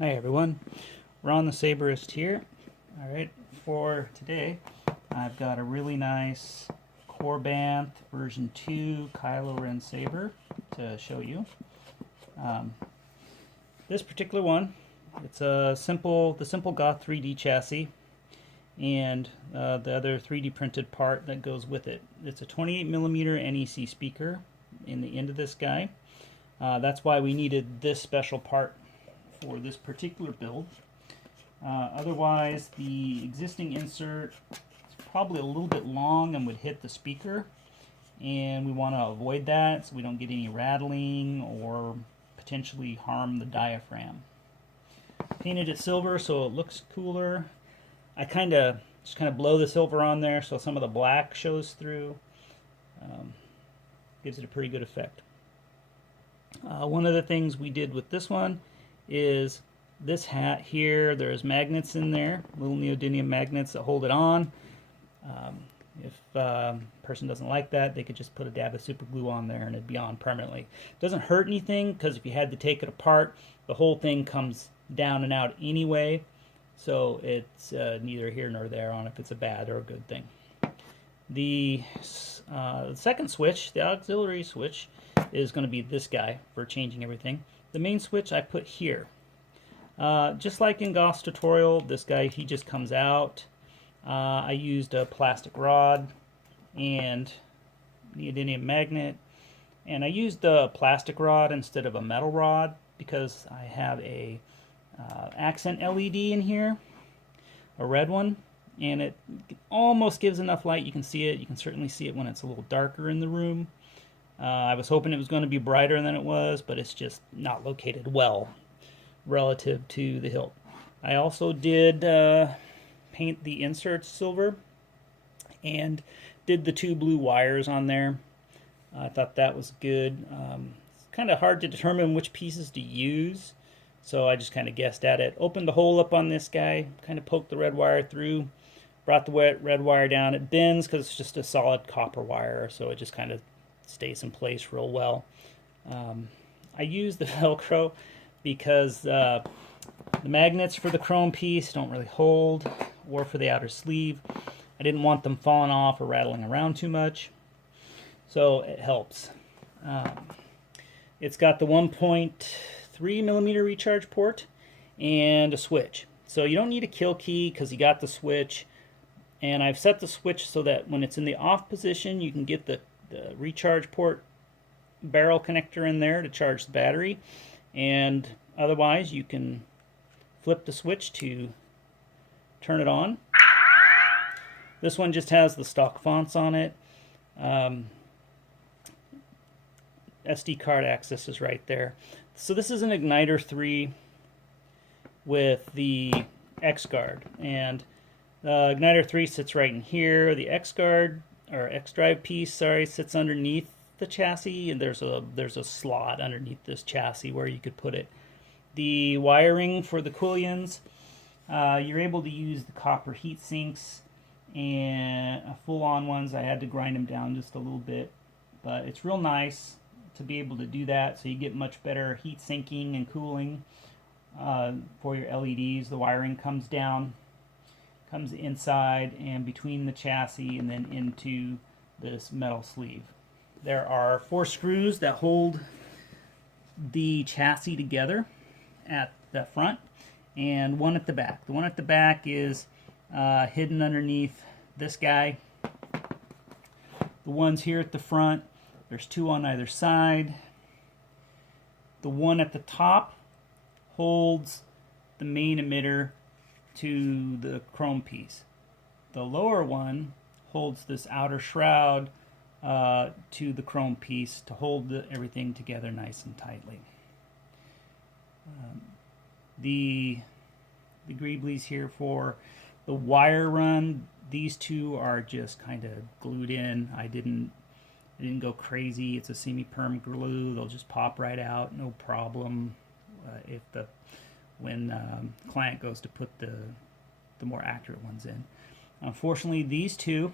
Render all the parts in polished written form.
Hi everyone, Ron the Saberist here. Alright, for today I've got a really nice Korbanth version 2 Kylo Ren saber to show you. This particular one, it's the simple Goth 3D chassis and the other 3D printed part that goes with it. It's a 28mm NEC speaker in the end of this guy. That's why we needed this special part for this particular build. Otherwise, the existing insert is probably a little bit long and would hit the speaker, and we want to avoid that so we don't get any rattling or potentially harm the diaphragm. Painted it silver so it looks cooler. I just kind of blow the silver on there so some of the black shows through. Gives it a pretty good effect. One of the things we did with this one is this hat here. There's magnets in there, little neodymium magnets that hold it on. If a person doesn't like that, they could just put a dab of super glue on there and it'd be on permanently. It doesn't hurt anything because if you had to take it apart, the whole thing comes down and out anyway, so it's neither here nor there on if it's a bad or a good thing. The second switch, the auxiliary switch, is going to be this guy for changing everything. The main switch I put here. Just like in Goth's tutorial, this guy, he just comes out. I used a plastic rod and neodymium magnet, and I used the plastic rod instead of a metal rod because I have a accent LED in here, a red one, and it almost gives enough light. You can see it. You can certainly see it when it's a little darker in the room. I was hoping it was going to be brighter than it was, but it's just not located well relative to the hilt. I also did paint the inserts silver and did the 2 blue wires on there. I thought that was good. It's kind of hard to determine which pieces to use, so I just kind of guessed at it. Opened the hole up on this guy, kind of poked the red wire through, brought the red wire down. It bends because it's just a solid copper wire, so it just kind of stays in place real well. I use the Velcro because the magnets for the chrome piece don't really hold, or for the outer sleeve. I didn't want them falling off or rattling around too much, so it helps. It's got the 1.3mm recharge port and a switch. So you don't need a kill key because you got the switch, and I've set the switch so that when it's in the off position you can get the recharge port barrel connector in there to charge the battery, and otherwise you can flip the switch to turn it on. This one just has the stock fonts on it. SD card access is right there. So this is an Igniter 3 with the X-Guard, and the Igniter 3 sits right in here. The X-Guard, or X-Drive piece, sorry, sits underneath the chassis, and there's a slot underneath this chassis where you could put it. The wiring for the Quillions, you're able to use the copper heat sinks and full-on ones. I had to grind them down just a little bit, but it's real nice to be able to do that, so you get much better heat sinking and cooling for your LEDs. The wiring comes down, comes inside and between the chassis and then into this metal sleeve. There are 4 screws that hold the chassis together at the front and one at the back. The one at the back is hidden underneath this guy. The ones here at the front, there's 2 on either side. The one at the top holds the main emitter to the chrome piece. The lower one holds this outer shroud to the chrome piece to hold everything together nice and tightly. The greeblies here for the wire run, these 2 are just kind of glued in. I didn't go crazy. It's a semi-perm glue. They'll just pop right out, no problem. When client goes to put the more accurate ones in. Unfortunately, these 2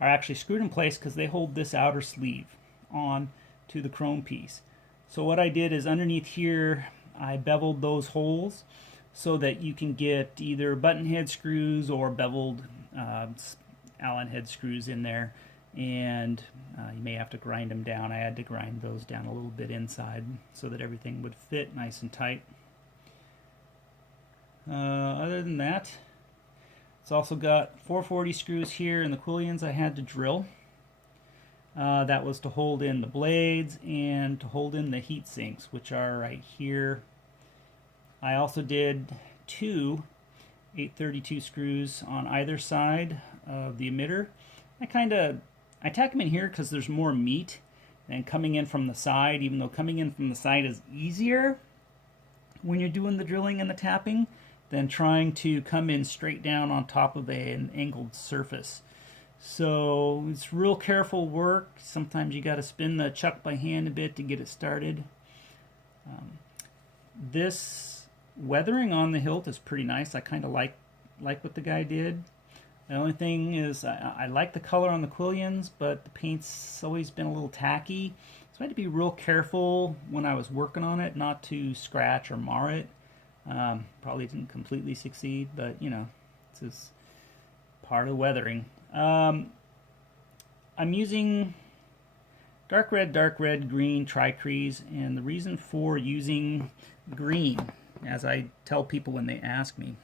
are actually screwed in place because they hold this outer sleeve on to the chrome piece. So what I did is underneath here I beveled those holes so that you can get either button head screws or beveled Allen head screws in there, and you may have to grind them down. I had to grind those down a little bit inside so that everything would fit nice and tight. Other than that, it's also got 440 screws here, and the quillions I had to drill. That was to hold in the blades and to hold in the heat sinks, which are right here. I also did 2 832 screws on either side of the emitter. I tack them in here because there's more meat than coming in from the side, even though coming in from the side is easier when you're doing the drilling and the tapping than trying to come in straight down on top of an angled surface. So it's real careful work. Sometimes you got to spin the chuck by hand a bit to get it started. This weathering on the hilt is pretty nice. I kind of like what the guy did. The only thing is I like the color on the quillions, but the paint's always been a little tacky. So I had to be real careful when I was working on it not to scratch or mar it. Probably didn't completely succeed, but you know, it's just part of weathering. I'm using dark red, green tricrease, and the reason for using green, as I tell people when they ask me,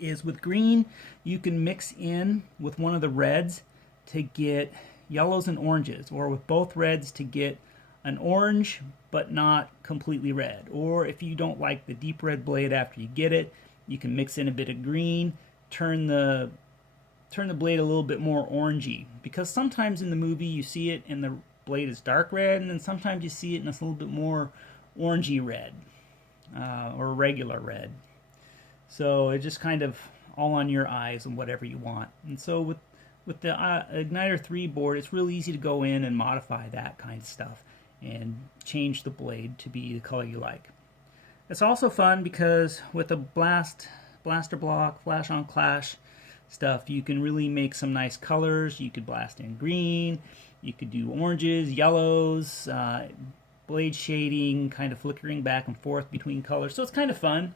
is with green you can mix in with one of the reds to get yellows and oranges, or with both reds to get an orange but not completely red. Or if you don't like the deep red blade after you get it, you can mix in a bit of green, turn the blade a little bit more orangey, because sometimes in the movie you see it and the blade is dark red, and then sometimes you see it and it's a little bit more orangey red or regular red. So it's just kind of all on your eyes and whatever you want. And so with the Igniter 3 board, it's really easy to go in and modify that kind of stuff and change the blade to be the color you like. It's also fun because with a blaster block, flash on clash stuff, you can really make some nice colors. You could blast in green, you could do oranges, yellows, blade shading, kind of flickering back and forth between colors. So it's kind of fun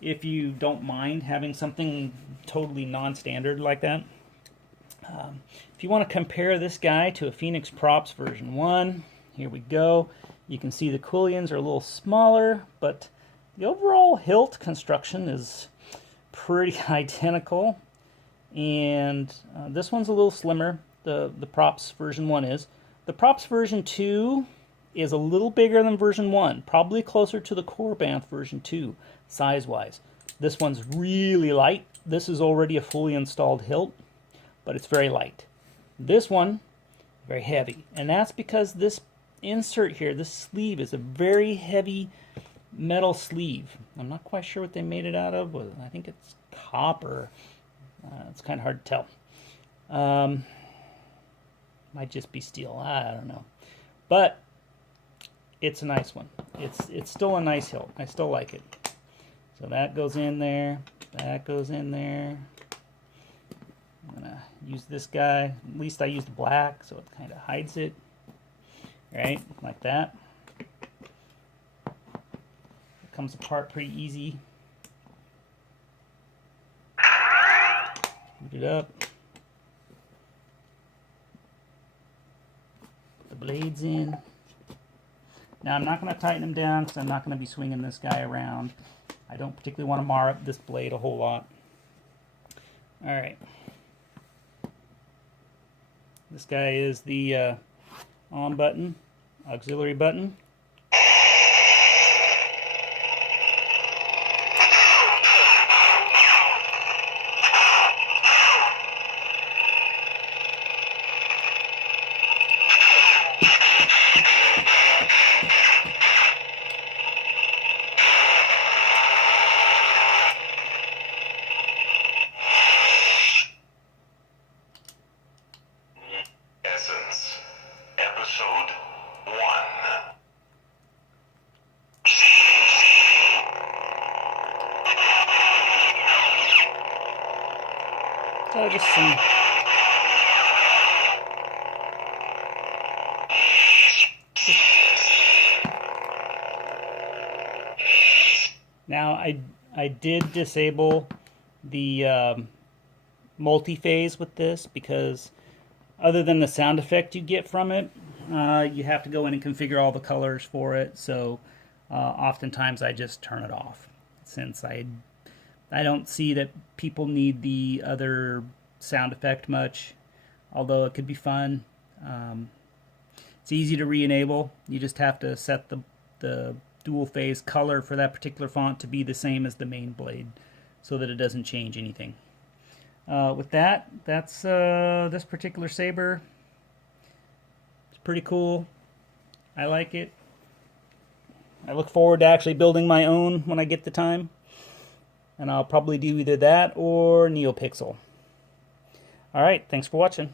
if you don't mind having something totally non-standard like that. If you want to compare this guy to a Phoenix Props version 1, here we go. You can see the quillions are a little smaller, but the overall hilt construction is pretty identical. And this one's a little slimmer, the Props version 1 is. The Props version 2 is a little bigger than version 1, probably closer to the Korbanth version 2, size-wise. This one's really light. This is already a fully installed hilt, but it's very light. This one, very heavy. And that's because this insert here, this sleeve, is a very heavy metal sleeve. I'm not quite sure what they made it out of. I think it's copper. It's kind of hard to tell. Might just be steel. I don't know. But it's a nice one. It's still a nice hilt. I still like it. So that goes in there. That goes in there. I'm going to use this guy. At least I used black, so it kind of hides it. Right? Like that. It comes apart pretty easy. Boot it up. Put the blades in. Now I'm not going to tighten them down because I'm not going to be swinging this guy around. I don't particularly want to mar up this blade a whole lot. Alright. This guy is the on button, auxiliary button. So just some Now I did disable the multi-phase with this because other than the sound effect you get from it, you have to go in and configure all the colors for it. So oftentimes I just turn it off, since I don't see that people need the other sound effect much, although it could be fun. It's easy to re-enable. You just have to set the dual phase color for that particular font to be the same as the main blade so that it doesn't change anything. With that, that's this particular saber. It's pretty cool. I like it. I look forward to actually building my own when I get the time. And I'll probably do either that or NeoPixel. Alright, thanks for watching.